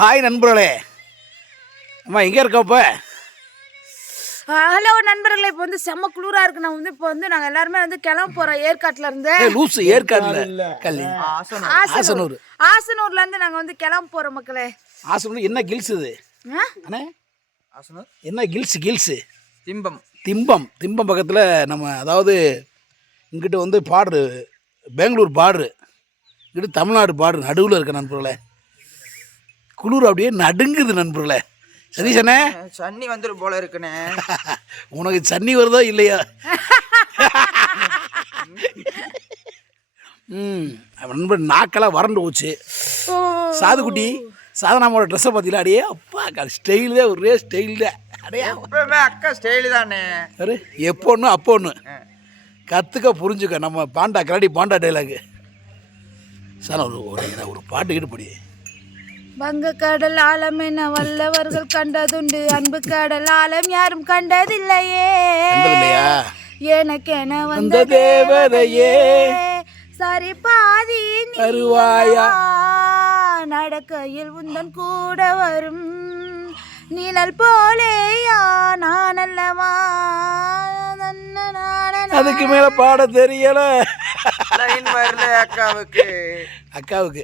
Hi நண்பர்களே. அம்மா எங்கே இருக்கா இப்போ? ஹலோ நண்பர்களே இப்போ வந்து செம்ம குளிரா இருக்கு. நான் வந்து இப்போ வந்து நாங்க எல்லாருமே வந்து கிளம்ப போறோம் ஏற்காட்டுல இருந்து. ஏ லூசு ஏற்காடில் கல்லி ஆசனூர். ஆசனூர். ஆசனூர்ல இருந்து நாங்க வந்து கிளம்ப போறோம் மக்களே. ஆசனூர் என்ன கில்ஸ் இது? ஆ? அண்ணே? ஆசனூர். என்ன கில்ஸ் கில்ஸு? திம்பம். திம்பம். திம்பம் பக்கத்தில் நம்ம அதாவது இங்கிட்ட வந்து பார்டரு பெங்களூர் பார்டரு இங்கிட்ட தமிழ்நாடு பார்டர் நடுவில் இருக்க நண்பர்களே. குளிர் அப்படியே நடுங்குது நண்பர்களே. சதீஷண்ணே சன்னி வந்துடும் போல இருக்குண்ணே. உனக்கு சன்னி வருதா இல்லையா? ம். நண்பர் நாக்கெல்லாம் வறண்டு போச்சு. சாதுக்குட்டி சாதனாமோட ட்ரெஸ்ஸை பார்த்தீங்களா அடையே அப்பா ஸ்டைல் தான் ஒரே ஸ்டைல் தான். அடையா எப்பவுமே அக்கா ஸ்டைலு தானே. அரே எப்போ ஒன்று அப்போ ஒன்று கற்றுக்க புரிஞ்சுக்க நம்ம பாண்டா கரடி பாண்டா டைலாகு சார் ஒரு ஒரு பாட்டு கிட்ட படி. வங்கக்கடல் ஆழம் என வல்லவர்கள் கண்டதுண்டு. அன்பு கடல் ஆழம் யாரும் கண்டதில்லையே. எனக்கென வந்த வந்த தேவதையே. சரி பாதி வருவாயா? நீயா நடக்கையில் உந்தன் கூட வரும். நிழல் போலேயா நான் அல்லவா? அதுக்கு மேலே பாட தெரியல. அக்காவுக்கு. அக்காவுக்கு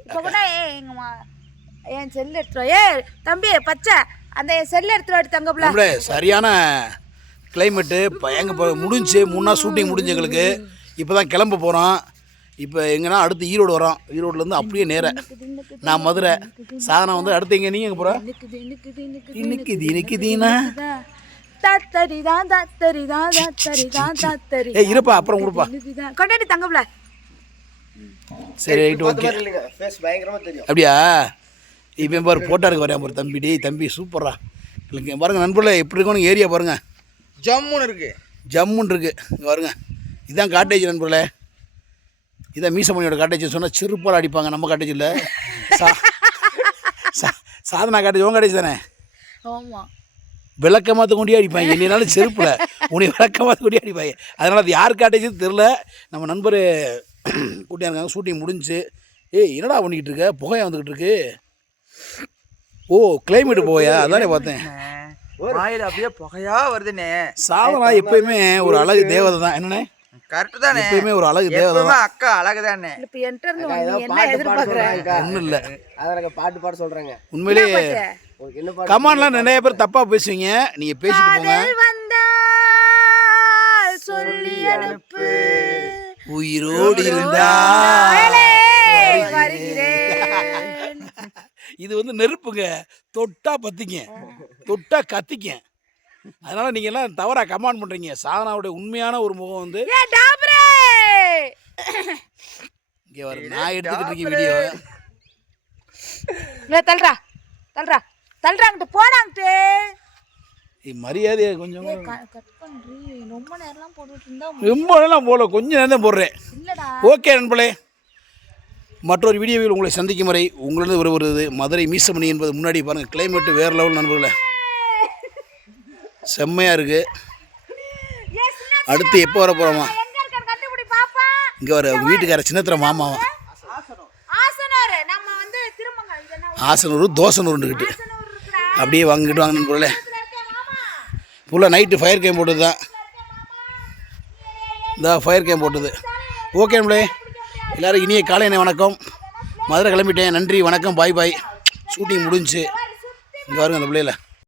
என் செல் எடுத்துரு ஏ தம்பி பச்சை. அந்த என் செல் எடுத்துரு வாடி தங்கப்புல நம்மளே சரியான கிளைமேட்டு எங்கே முடிஞ்சு மூணு நாள் ஷூட்டிங் முடிஞ்சு எங்களுக்கு. இப்போ தான் கிளம்ப போகிறோம் இப்போ எங்கன்னா அடுத்து ஈரோடு வரோம். ஈரோடுலேருந்து அப்படியே நேராக நான் மதுரை. சாதனம் வந்து அடுத்து எங்கே? நீங்கள் எங்கே போகிற இன்னைக்கு இன்னைக்கு தீனா தத்தரி தான் தத்தரி தான் தத்தரி தான் தத்தரி ஏய் இருப்பா அப்புறம் கொடுப்பா கொண்டாடி தங்கப்புல சரி ரைட்டு ஓகே ஃபேஸ் பயங்கரமா தெரியும். அப்படியா? இப்போ பாரு போட்டோ எடுக்க வரேன் பாரு தம்பி. டேய் தம்பி சூப்பரா இல்லைங்க பாருங்க நண்பர்களே எப்படி இருக்கணும் ஏரியா பாருங்க. ஜம்முன்னு இருக்கு. ஜம்முன்னு இருக்கு. இங்கே பாருங்க. இதான் காட்டேஜ் நண்பர்களே. இதான் மீசமணியோட காட்டேஜ் சொன்னால் சிறுப்பால் அடிப்பாங்க. நம்ம காட்டேஜ் இல்லை. சா சா- சாதனா காட்டேஜ் உன் காட்டேஜ் தானே? ஆமா. விளக்கமாத்த கொண்டே அடிப்பாங்க. இல்லைனாலும் செருப்பில். உன்னை விளக்கமாத்த கொண்டே அடிப்பாங்க. அதனால் அது யார் காட்டேஜுன்னு தெரில நம்ம நண்பர் கூட்டியாக இருக்காங்க ஷூட்டிங் முடிஞ்சு. ஏய் என்னடா பண்ணிக்கிட்டு இருக்க? புகையா வந்துக்கிட்டு இருக்கு. ஓ கிளைமேட் புகையா அதானே பார்த்தேன். வாயில் அப்படியே புகையா வருதுண்ணே. சாதனா எப்பயுமே ஒரு அழகு தேவதை தான். என்னண்ணே? கரெக்டு தானே? எப்பயுமே ஒரு அழகு தேவதை தான். அக்கா அழகு தானே? இப்போ என்கிட்ட இருந்து என்ன எதிர்பார்க்குற? ஒன்றும் இல்லை. அதான் பாட்டு பாட சொல்றாங்க. உண்மையிலேயே உங்களுக்கு என்ன பாட்டு கமான்லாம் நிறைய பேர் தப்பாக பேசுவீங்க. நீங்கள் பேசிட்டு போங்க. சொல்லி அனுப்பு. உயிரோடு இருந்தா இது வந்து நெருப்புங்க. தொட்டா பத்திங்க. தொட்டா கத்திக்க அதனால நீங்க எல்லாம் தவறா கமாண்ட் பண்றீங்க. சாதனாவுடைய உண்மையான ஒரு முகம் வந்து இங்க வர நான் எடுத்துக்கிட்டு இருக்கேன் வீடியோ தல்றா தல்றா தல்றாங்கிட்டு போடாங்கிட்டு மரியாதையை கொஞ்சம் ரொம்ப நேரம்லாம் போட்டுட்டு இருந்தா ரொம்ப நேரம் போல கொஞ்ச நேரம் தான் போடுறேன். ஓகே நண்பர்களே. மற்றொரு வீடியோவில் உங்களை சந்திக்கும் வரை உங்களிடம் வருவது மதுரை மீசமணி என்பது முன்னாடி பாருங்கள் கிளைமேட்டு வேறு லெவல் நண்பர்களே. செம்மையாக இருக்குது அடுத்து எப்போ வர போகிறோமா இங்கே வர வீட்டுக்கார சின்னத்திர மாமாவன் ஆசனூர் நம்ம அப்படியே வாங்கிட்டு வாங்க நண்பர்களே. ஃபுல்லாக நைட்டு ஃபயர் கேம் போட்டது தான் இந்த ஃபயர் கேம் போட்டது. ஓகே நம்மளே எல்லோரும் இனிய காலை வணக்கம். மதுரை கிளம்பிட்டேன். நன்றி வணக்கம் பாய் பாய். ஷூட்டிங் முடிஞ்சுச்சு இங்கே வருங்க அந்த பிள்ளையில